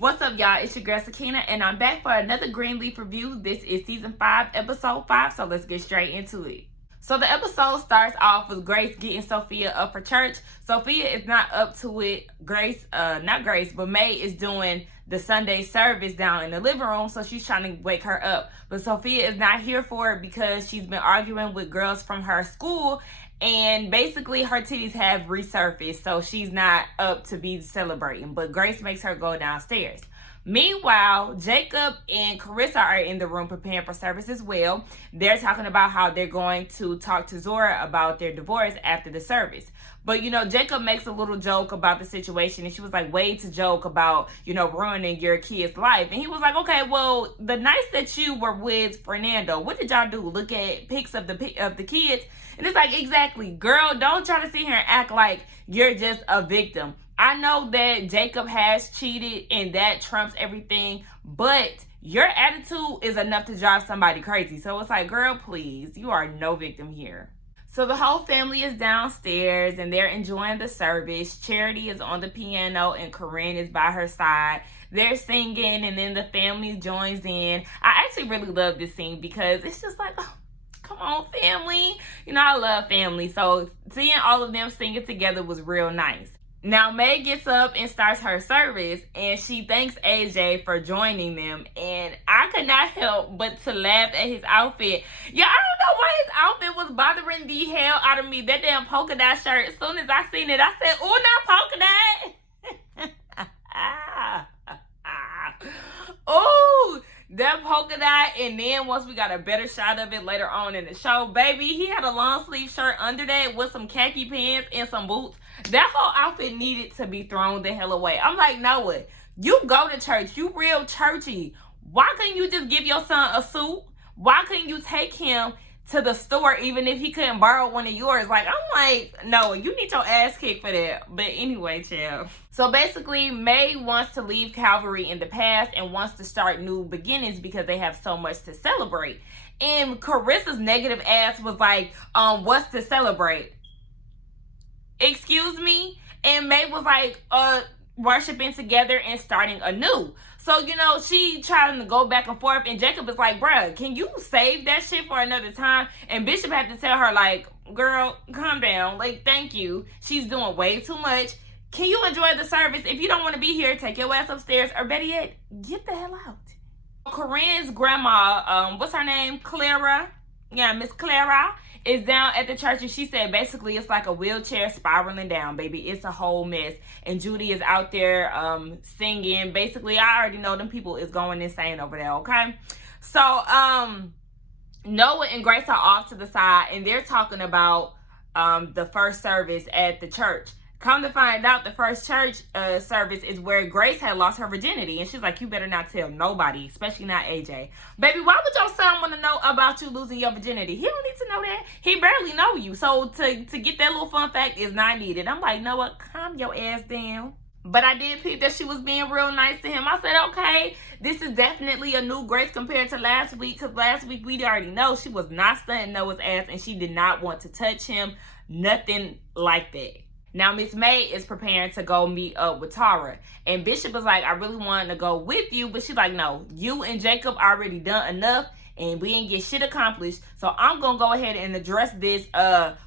What's up, y'all? It's your girl Sakina, and I'm back for another Greenleaf review. This is season 5, episode 5, so let's get straight into it. So the episode starts off with Grace getting Sophia up for church. Sophia is not up to it. May is doing the Sunday service down in the living room, so she's trying to wake her up. But Sophia is not here for it because she's been arguing with girls from her school, and basically her titties have resurfaced, so she's not up to be celebrating. But Grace makes her go downstairs. Meanwhile, Jacob and Kerissa are in the room preparing for service as well. They're talking about how they're going to talk to Zora about their divorce after the service. But, Jacob makes a little joke about the situation, and she was like, way to joke about, ruining your kid's life. And he was like, okay, well, the nights that you were with Fernando, what did y'all do? Look at pics of the kids? And it's like, exactly, girl, don't try to sit here and act like you're just a victim. I know that Jacob has cheated and that trumps everything, but your attitude is enough to drive somebody crazy. So it's like, girl, please, you are no victim here. So the whole family is downstairs and they're enjoying the service. Charity is on the piano and Corinne is by her side. They're singing and then the family joins in. I actually really love this scene because it's just like, oh, come on, family. I love family. So seeing all of them singing together was real nice. Now, May gets up and starts her service, and she thanks AJ for joining them, and I could not help but to laugh at his outfit. Yeah, I don't know why his outfit was bothering the hell out of me. That damn polka dot shirt, as soon as I seen it, I said, oh, not polka dot. Oh, that polka dot. And then once we got a better shot of it later on in the show, baby, he had a long sleeve shirt under that with some khaki pants and some boots. That whole outfit needed to be thrown the hell away. I'm like, Noah, you go to church. You real churchy. Why couldn't you just give your son a suit? Why couldn't you take him to the store even if he couldn't borrow one of yours? Like, I'm like, Noah, you need your ass kicked for that. But anyway, chill. So basically, May wants to leave Calvary in the past and wants to start new beginnings because they have so much to celebrate. And Carissa's negative ass was like, what's to celebrate? Excuse me? And May was like, worshiping together and starting anew. So, she trying to go back and forth, and Jacob is like, bruh, can you save that shit for another time? And Bishop had to tell her, like, girl, calm down. Like, thank you. She's doing way too much. Can you enjoy the service? If you don't want to be here, take your ass upstairs, or better yet, get the hell out. Corinne's grandma, what's her name? Clara. Yeah, Miss Clara is down at the church, and she said basically it's like a wheelchair spiraling down, baby. It's a whole mess. And Judy is out there singing. Basically, I already know them people is going insane over there, okay? So Noah and Grace are off to the side, and they're talking about the first service at the church. Come to find out, the first church service is where Grace had lost her virginity. And she's like, you better not tell nobody, especially not AJ. Baby, why would your son want to know about you losing your virginity? He don't need to know that. He barely know you. So to get that little fun fact is not needed. I'm like, Noah, calm your ass down. But I did peep that she was being real nice to him. I said, okay, this is definitely a new Grace compared to last week. Because last week, we already know she was not stunting Noah's ass. And she did not want to touch him. Nothing like that. Now, Miss May is preparing to go meet up with Tara. And Bishop is like, I really wanted to go with you. But she's like, no, you and Jacob already done enough. And we ain't get shit accomplished. So I'm going to go ahead and address this,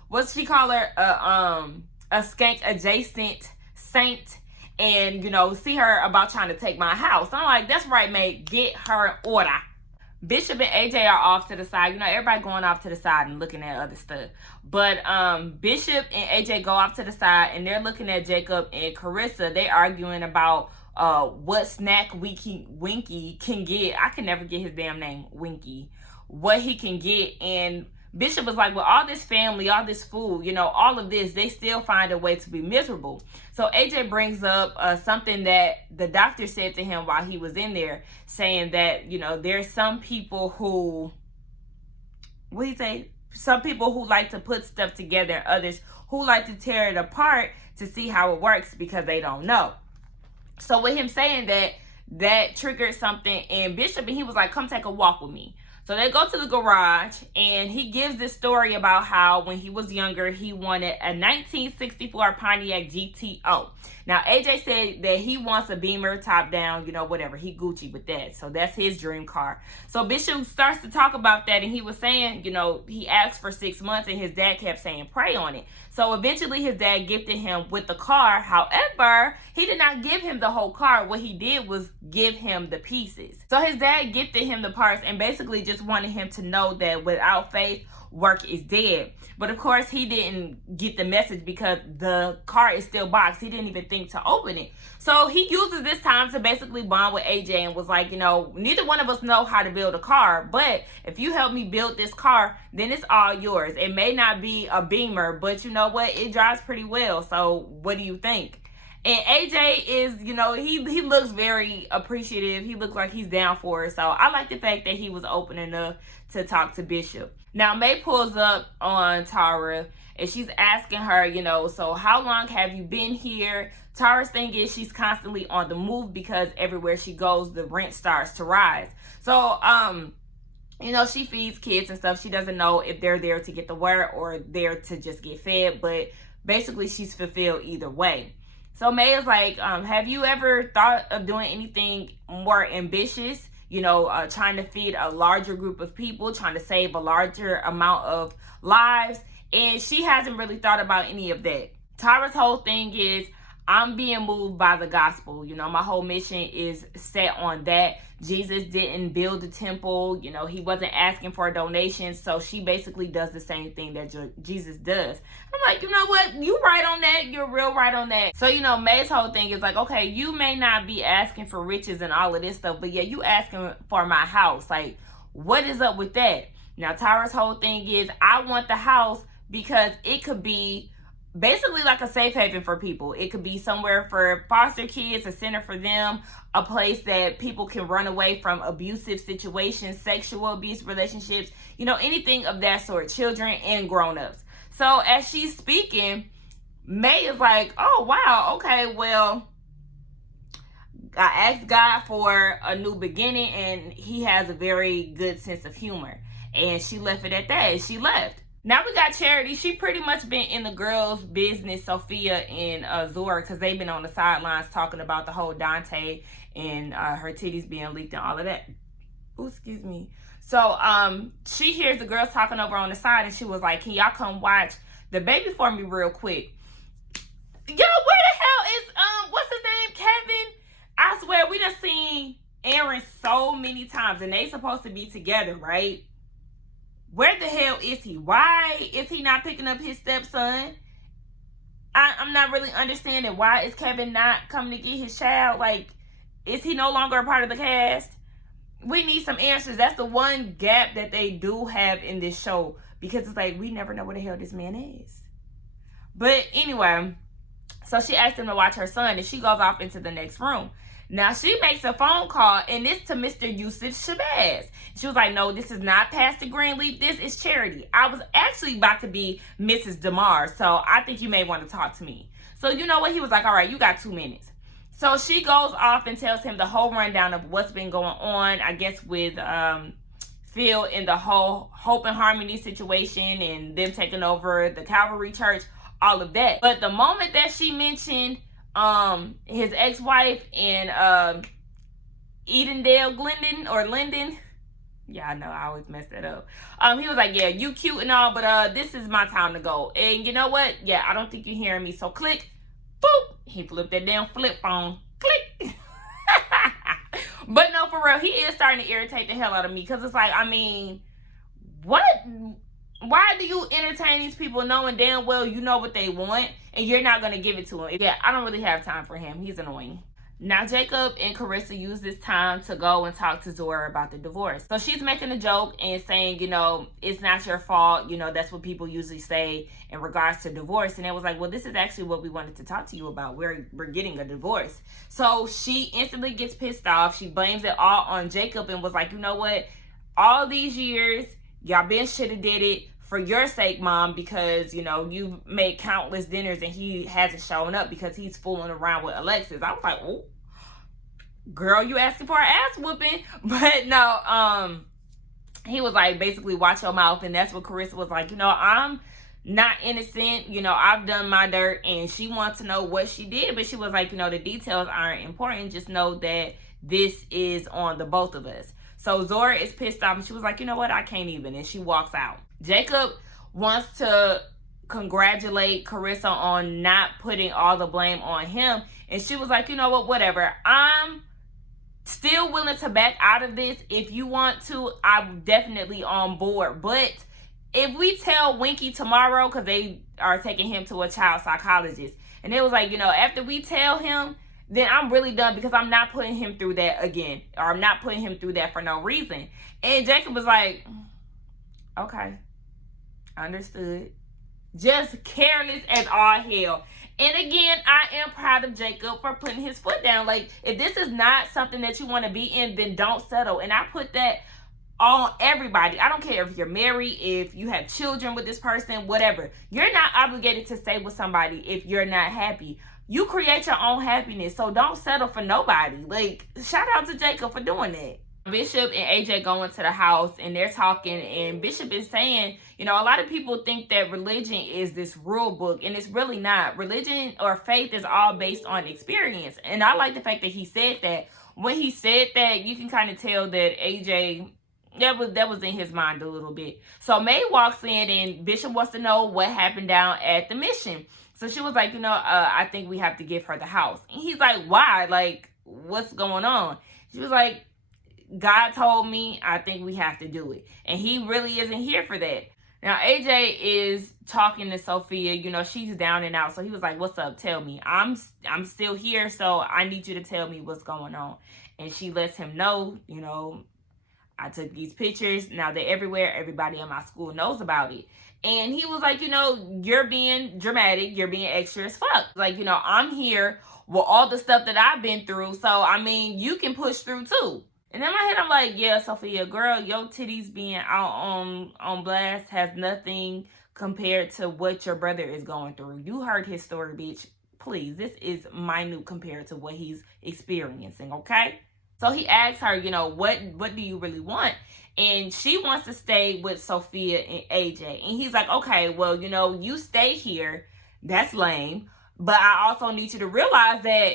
what's she call her? A skank adjacent saint. And, see her about trying to take my house. I'm like, that's right, May. Get her in order. Bishop and AJ are off to the side. Everybody going off to the side and looking at other stuff. But Bishop and AJ go off to the side and they're looking at Jacob and Kerissa. They arguing about what snack Winky can get. I can never get his damn name, Winky. What he can get. And Bishop was like, well, all this family, all this food, all of this, they still find a way to be miserable. So AJ brings up something that the doctor said to him while he was in there, saying that, there's some people who, what did he say? Some people who like to put stuff together, and others who like to tear it apart to see how it works because they don't know. So with him saying that, that triggered something in Bishop, and he was like, come take a walk with me. So they go to the garage, and he gives this story about how when he was younger, he wanted a 1964 Pontiac GTO. Now, AJ said that he wants a Beamer, top down, whatever. He Gucci with that. So that's his dream car. So Bishop starts to talk about that, and he was saying, he asked for 6 months, and his dad kept saying, pray on it. So eventually his dad gifted him with the car. However, he did not give him the whole car. What he did was give him the pieces. So his dad gifted him the parts and basically just wanted him to know that without faith, work is dead. But of course, he didn't get the message because the car is still boxed. He didn't even think to open it. So he uses this time to basically bond with AJ and was like, neither one of us know how to build a car, but if you help me build this car, then it's all yours. It may not be a Beamer, but you know what? It drives pretty well. So what do you think? And AJ is, he looks very appreciative. He looks like he's down for it. So I like the fact that he was open enough to talk to Bishop. Now, May pulls up on Tara, and she's asking her, so how long have you been here? Tara's thing is she's constantly on the move because everywhere she goes, the rent starts to rise. So, she feeds kids and stuff. She doesn't know if they're there to get the word or there to just get fed, but basically she's fulfilled either way. So May is like, have you ever thought of doing anything more ambitious? Trying to feed a larger group of people, trying to save a larger amount of lives. And she hasn't really thought about any of that. Tara's whole thing is, I'm being moved by the gospel. My whole mission is set on that. Jesus didn't build the temple. He wasn't asking for a donation. So she basically does the same thing that Jesus does. I'm like, you know what? You right on that. You're real right on that. So, May's whole thing is like, okay, you may not be asking for riches and all of this stuff, but yeah, you asking for my house. Like, what is up with that? Now, Tara's whole thing is, I want the house because it could be basically like a safe haven for people. It could be somewhere for foster kids, a center for them, a place that people can run away from abusive situations, sexual abuse relationships, anything of that sort, children and grown-ups. So as she's speaking, May is like, oh, wow, okay, well, I asked God for a new beginning, and he has a very good sense of humor. And she left it at that, and she left. Now we got Charity. She pretty much been in the girls' business, Sophia and Zora, because they've been on the sidelines talking about the whole Dante and her titties being leaked and all of that. Ooh, excuse me. So she hears the girls talking over on the side, and she was like, can y'all come watch the baby for me real quick? Yo, where the hell is, what's his name, Kevin? I swear, we done seen Aaron so many times, and they supposed to be together, right? Where the hell is he? Why is he not picking up his stepson? I'm not really understanding. Why is Kevin not coming to get his child? Like, is he no longer a part of the cast? We need some answers. That's the one gap that they do have in this show. Because it's like, we never know where the hell this man is. But anyway, so she asked him to watch her son, and she goes off into the next room. Now, she makes a phone call, and it's to Mr. Yusuf Shabazz. She was like, no, this is not Pastor Greenleaf. This is Charity. I was actually about to be Mrs. DeMar, so I think you may want to talk to me. So you know what? He was like, all right, you got 2 minutes. So she goes off and tells him the whole rundown of what's been going on, I guess, with Phil in the whole Hope and Harmony situation and them taking over the Calvary Church, all of that. But the moment that she mentioned his ex-wife in Edendale Glendon or Linden, yeah, I know, I always mess that up. He was like, yeah, you cute and all, but this is my time to go. And you know what? Yeah, I don't think you're hearing me. So click, boop. He flipped that damn flip phone. Click. But no, for real, he is starting to irritate the hell out of me. Because it's like, I mean, what? Why do you entertain these people knowing damn well you know what they want and you're not going to give it to them? Yeah, I don't really have time for him. He's annoying. Now, Jacob and Kerissa use this time to go and talk to Zora about the divorce. So she's making a joke and saying, you know, it's not your fault. You know, that's what people usually say in regards to divorce. And it was like, well, this is actually what we wanted to talk to you about. We're getting a divorce. So she instantly gets pissed off. She blames it all on Jacob and was like, you know what? All these years, y'all been should have did it for your sake, Mom, because, you know, you made countless dinners and he hasn't shown up because he's fooling around with Alexis. I was like, oh, girl, you asking for an ass whooping. But no, he was like, basically, watch your mouth. And that's what Kerissa was like, I'm not innocent. I've done my dirt. And she wants to know what she did. But she was like, the details aren't important. Just know that this is on the both of us. So Zora is pissed off. And she was like, you know what? I can't even. And she walks out. Jacob wants to congratulate Kerissa on not putting all the blame on him. And she was like, you know what? Whatever. I'm still willing to back out of this. If you want to, I'm definitely on board. But if we tell Winky tomorrow, because they are taking him to a child psychologist, and it was like, after we tell him, then I'm really done, because I'm not putting him through that again, or I'm not putting him through that for no reason. And Jacob was like, okay, understood. Just careless as all hell. And again, I am proud of Jacob for putting his foot down. Like, if this is not something that you want to be in, then don't settle. And I put that on everybody. I don't care if you're married, if you have children with this person, whatever. You're not obligated to stay with somebody if you're not happy. You create your own happiness, so don't settle for nobody. Like, shout out to Jacob for doing that. Bishop and AJ go into the house and they're talking, and Bishop is saying, a lot of people think that religion is this rule book, and it's really not. Religion or faith is all based on experience. And I like the fact that he said that. When he said that, you can kind of tell that AJ, that was in his mind a little bit. So May walks in and Bishop wants to know what happened down at the mission. So she was like, I think we have to give her the house. And he's like, why? Like, what's going on? She was like, God told me, I think we have to do it. And he really isn't here for that. Now, AJ is talking to Sophia. She's down and out. So he was like, what's up? Tell me. I'm still here, so I need you to tell me what's going on. And she lets him know, I took these pictures. Now they're everywhere. Everybody in my school knows about it. And he was like, you're being dramatic. You're being extra as fuck. Like, I'm here with all the stuff that I've been through. So, I mean, you can push through too. And in my head, I'm like, yeah, Sophia, girl, your titties being out on blast has nothing compared to what your brother is going through. You heard his story, bitch. Please, this is minute compared to what he's experiencing, okay? So he asks her, what do you really want? And she wants to stay with Sophia and AJ. And he's like, okay, well, you stay here. That's lame. But I also need you to realize that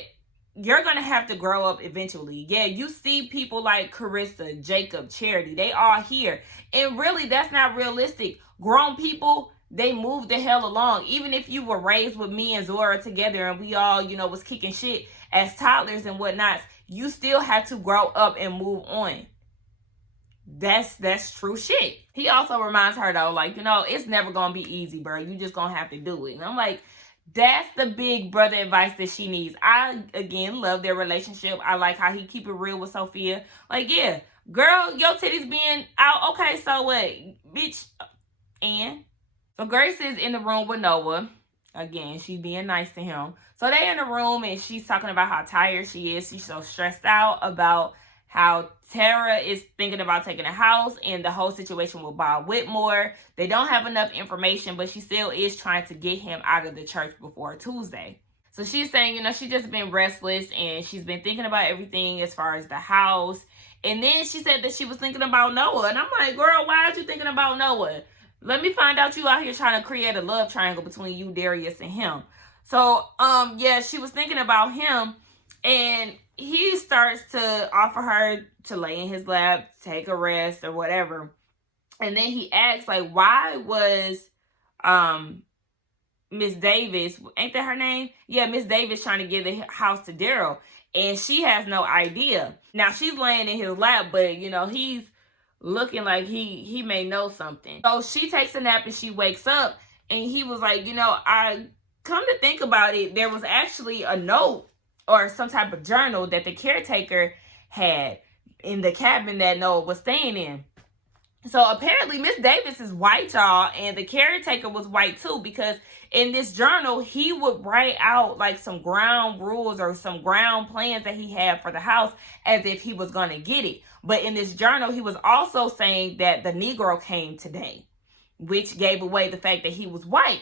you're going to have to grow up eventually. Yeah, you see people like Kerissa, Jacob, Charity. They are here. And really, that's not realistic. Grown people, they move the hell along. Even if you were raised with me and Zora together and we all, was kicking shit as toddlers and whatnot, you still have to grow up and move on. That's true shit. He also reminds her, though, like, it's never going to be easy, bro. You just going to have to do it. And I'm like, that's the big brother advice that she needs. I, again, love their relationship. I like how he keep it real with Sophia. Like, yeah, girl, your titties being out. Okay, so what? Bitch. And so Grace is in the room with Noah. Again, she's being nice to him. So they in the room and she's talking about how tired she is. She's so stressed out about how Tara is thinking about taking a house and the whole situation with Bob Whitmore. They don't have enough information, but she still is trying to get him out of the church before Tuesday. So she's saying, she's just been restless and she's been thinking about everything as far as the house. And then she said that she was thinking about Noah. And I'm like, girl, why are you thinking about Noah? Let me find out you out here trying to create a love triangle between you, Darius, and him. So, yeah, she was thinking about him. And he starts to offer her to lay in his lap, take a rest or whatever. And then he asks, like, why was Miss Davis, ain't that her name? Yeah, Miss Davis trying to give the house to Daryl. And she has no idea. Now, she's laying in his lap, but, he's looking like he may know something. So she takes a nap and she wakes up. And he was like, I come to think about it, there was actually a note or some type of journal that the caretaker had in the cabin that Noah was staying in. So apparently Miss Davis is white, y'all, and the caretaker was white too, because in this journal, he would write out like some ground rules or some ground plans that he had for the house as if he was going to get it. But in this journal, he was also saying that the Negro came today, which gave away the fact that he was white.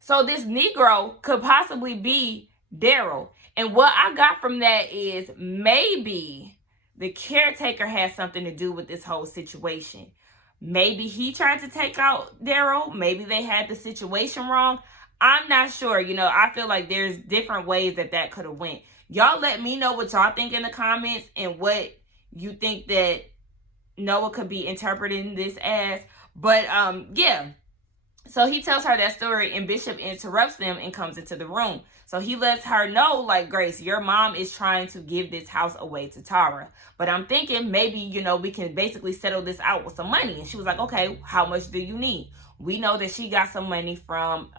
So this Negro could possibly be Daryl. And what I got from that is maybe the caretaker has something to do with this whole situation. Maybe he tried to take out Daryl. Maybe they had the situation wrong. I'm not sure. I feel like there's different ways that could have went. Y'all let me know what y'all think in the comments and what you think that Noah could be interpreting this as. But yeah. So he tells her that story, and Bishop interrupts them and comes into the room. So he lets her know, like, Grace, your mom is trying to give this house away to Tara. But I'm thinking maybe, we can basically settle this out with some money. And she was like, okay, how much do you need? We know that she got some money from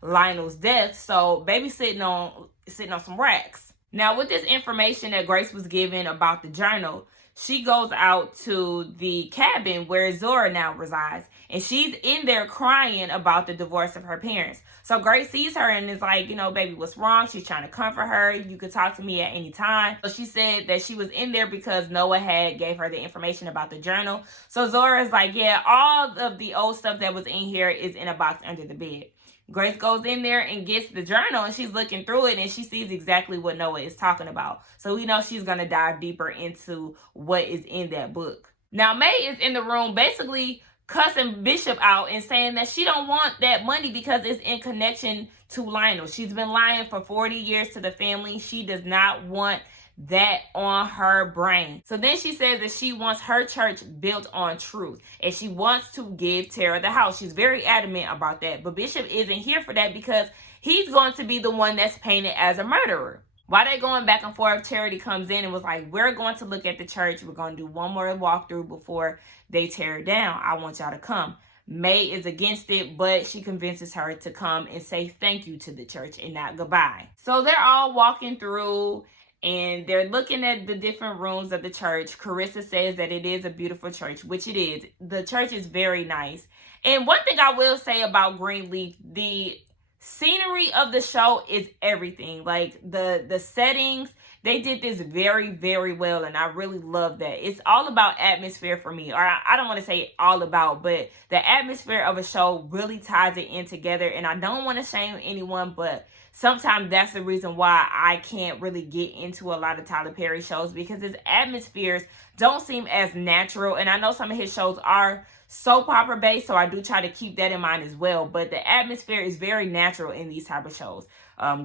Lionel's death. So baby sitting on some racks. Now, with this information that Grace was given about the journal, she goes out to the cabin where Zora now resides. And she's in there crying about the divorce of her parents. So Grace sees her and is like, baby, what's wrong? She's trying to comfort her. You could talk to me at any time. So she said that she was in there because Noah had gave her the information about the journal. So Zora is like, yeah, all of the old stuff that was in here is in a box under the bed. Grace goes in there and gets the journal, and she's looking through it, and she sees exactly what Noah is talking about. So we know she's going to dive deeper into what is in that book. Now, May is in the room basically cussing Bishop out and saying that she don't want that money because it's in connection to Lionel. She's been lying for 40 years to the family. She does not want that on her brain. So then she says that she wants her church built on truth, and she wants to give Tara the house. She's very adamant about that, but Bishop isn't here for that because he's going to be the one that's painted as a murderer. While they're going back and forth, Charity comes in and was like, we're going to look at the church. We're going to do one more walkthrough before they tear it down. I want y'all to come. May is against it, but she convinces her to come and say thank you to the church and not goodbye. So they're all walking through and they're looking at the different rooms of the church. Kerissa says that it is a beautiful church, which it is. The church is very nice. And one thing I will say about Greenleaf, the scenery of the show is everything. Like the settings, they did this very, very well, and I really love that. It's all about atmosphere for me. Or I don't want to say all about, but the atmosphere of a show really ties it in together. And I don't want to shame anyone, but sometimes that's the reason why I can't really get into a lot of Tyler Perry shows, because his atmospheres don't seem as natural. And I know some of his shows are soap opera based, so I do try to keep that in mind as well. But the atmosphere is very natural in these type of shows.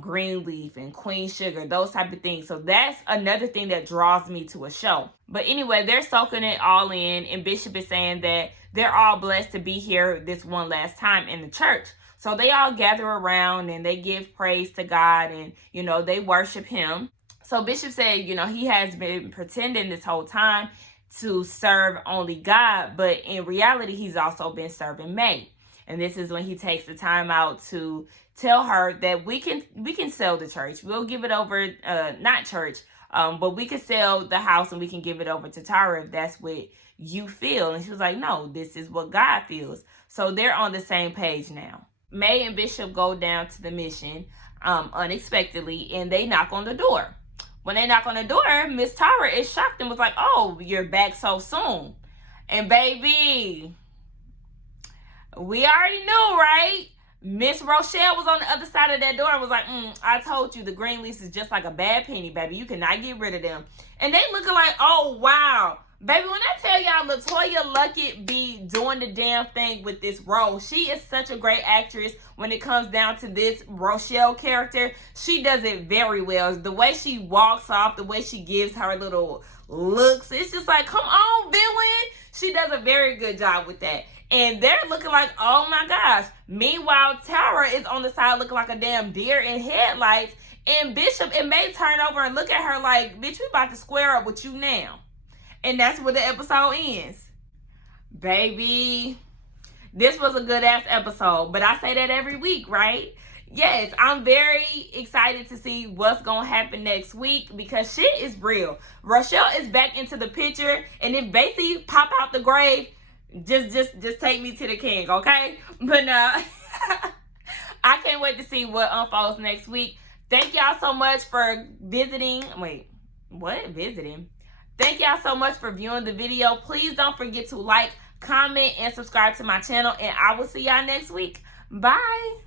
Greenleaf and Queen Sugar, those type of things. So that's another thing that draws me to a show. But anyway, they're soaking it all in, and Bishop is saying that they're all blessed to be here this one last time in the church. So they all gather around and they give praise to God, and, they worship him. So Bishop said, he has been pretending this whole time to serve only God, but in reality, he's also been serving May. And this is when he takes the time out to tell her that we can sell the church. We'll give it over, not church, but we can sell the house and we can give it over to Tara if that's what you feel. And she was like, no, this is what God feels. So they're on the same page now. May and Bishop go down to the mission unexpectedly, and they knock on the door. When they knock on the door, Miss Tara is shocked and was like, oh, you're back so soon. And baby, we already knew, right? Miss Rochelle was on the other side of that door and was like, I told you the Greenleaf is just like a bad penny, baby. You cannot get rid of them. And they looking like, oh, wow. Baby, when I tell y'all LaToya Luckett be doing the damn thing with this role, she is such a great actress when it comes down to this Rochelle character. She does it very well. The way she walks off, the way she gives her little looks, it's just like, come on, villain. She does a very good job with that. And they're looking like, oh my gosh. Meanwhile, Tara is on the side looking like a damn deer in headlights. And Bishop and May turn over and look at her like, bitch, we about to square up with you now. And that's where the episode ends. Baby, this was a good ass episode. But I say that every week, right? Yes, I'm very excited to see what's going to happen next week, because shit is real. Rochelle is back into the picture. And if Basie pop out the grave, just take me to the king, okay? But I can't wait to see what unfolds next week. Thank y'all so much for visiting. Wait, what? Visiting? Thank y'all so much for viewing the video. Please don't forget to like, comment, and subscribe to my channel. And I will see y'all next week. Bye.